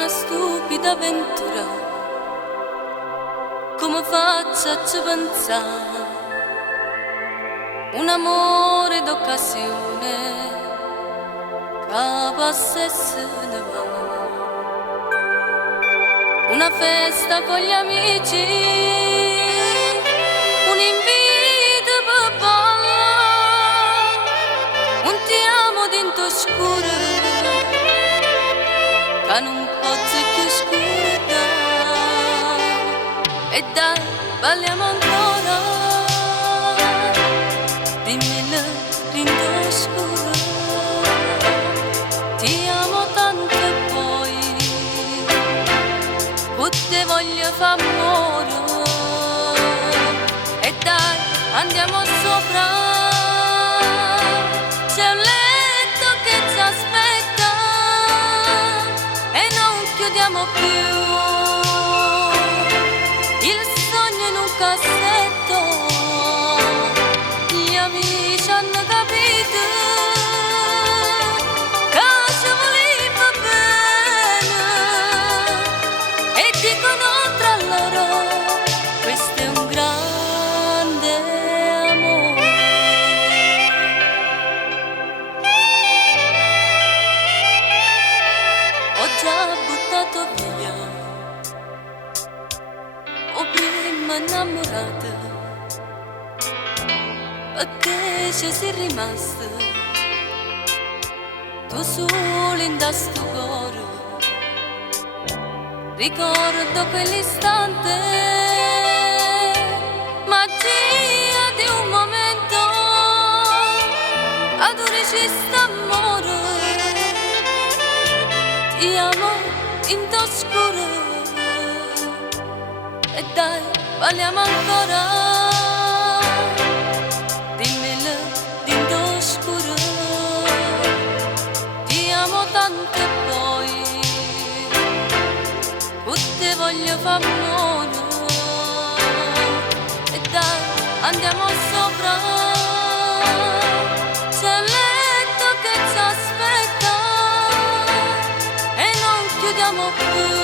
una stupida avventura, come faccio a ci pensare, un amore d'occasione che passa e se ne va, una festa con gli amici, un invito per ballare, un ti amo dentro scuro che non pozzo più scura, e dai, balliamo ancora, dimmelo dentro scuro, ti amo tanto e poi te voglio far amore, e dai, andiamo sopra, c'è un letto che ci aspetta e non chiudiamo più il sogno in un cassetto. Gli amici hanno capito che ci voleva bene e dicono tra loro questo è un grande amore. Ho già buttato via o prima innamorata, perché ci sei rimasta tu solo in da sto cuore. Ricordo quell'istante, magia di un momento, adorici st'amore, ti amo in t'oscuro, e dai, parliamo ancora, dimmelo in t'oscuro, ti amo tanto e poi te voglio far amore, e dai, andiamo sopra, c'è un letto che ci aspetta e non chiudiamo più